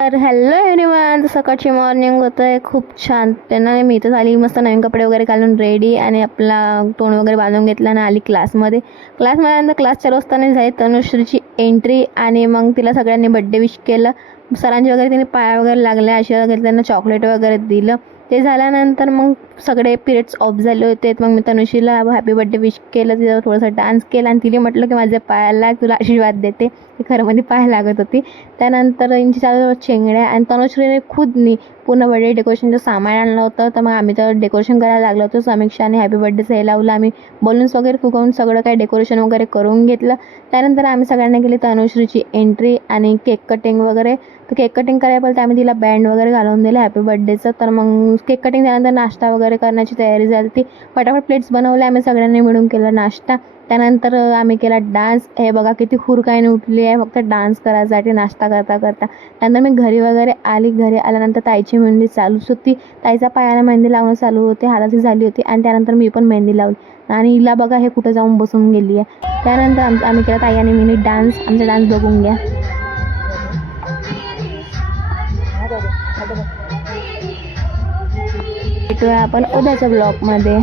तर hello everyone, सकाळची morning होतं आहे. खूप छान. त्यानं मी तर झाली मस्त नवीन कपडे वगैरे घालून रेडी आणि आपला तोंड वगैरे बांधून घेतला आणि आली क्लासमध्ये. क्लासमध्ये क्लास चालू असताना झाली तनुश्रीची एंट्री आणि मग तिला सगळ्यांनी बड्डे विश केलं. सरांची वगैरे तिने पाया वगैरे लागले, आशीर्वाद घेतला, त्यांना चॉकलेट वगैरे दिलं. ते झाल्यानंतर मग सगळे पिरियड्स ऑफ झाले होते. मग मी तनुश्रीला हॅपी बड्डे विश केलं, तिचं थोडंसं डान्स केला आणि तिने म्हटलं की माझ्या पायाला लाग, तुला आशीर्वाद देते. ती खरं मध्ये पाया लागत होती. त्यानंतर यांची चालू चेंगड्या आणि तनुश्रीने खुदनी पूर्ण बर्थडे डेकोरेशनचं सामान आणलं होतं. तर मग आम्ही तर डेकोरेशन करायला लागलो होतो. समीक्षाने हॅपी बर्थडेचं हे लावलं. आम्ही बलून्स वगैरे फुगवून सगळं काही डेकोरेशन वगैरे करून घेतलं. त्यानंतर आम्ही सगळ्यांनी केली तनुश्रीची एंट्री आणि केक कटिंग वगैरे. तर केक कटिंग करायला पहिले आम्ही तिला बँड वगैरे घालून दिलं हॅपी बर्थडेचं. तर मग केक कटिंग झाल्यानंतर नाश्ता वगैरे करण्याची तयारी झाली. ती फटाफट प्लेट्स बनवल्या, आम्ही सगळ्यांनी मिळून केला नाश्ता. त्यानंतर आम्ही केला डान्स. हे बघा किती हुरकाईने उठली आहे फक्त डान्स करायसाठी नाश्ता करता करता. त्यानंतर मी घरी वगैरे आली. घरी आल्यानंतर ताईची मेहंदी चालूच होती. ताईचा पायाला मेहंदी लावणं चालू होते, हाताची झाली होती आणि त्यानंतर मी पण मेहंदी लावली आणि हिला बघा हे कुठं जाऊन बसून गेली आहे. त्यानंतर आम्ही केला ताई आणि मिनी डान्स. आमचा डान्स बघून घ्या. भेटूया आपण उद्याच्या ब्लॉगमध्ये.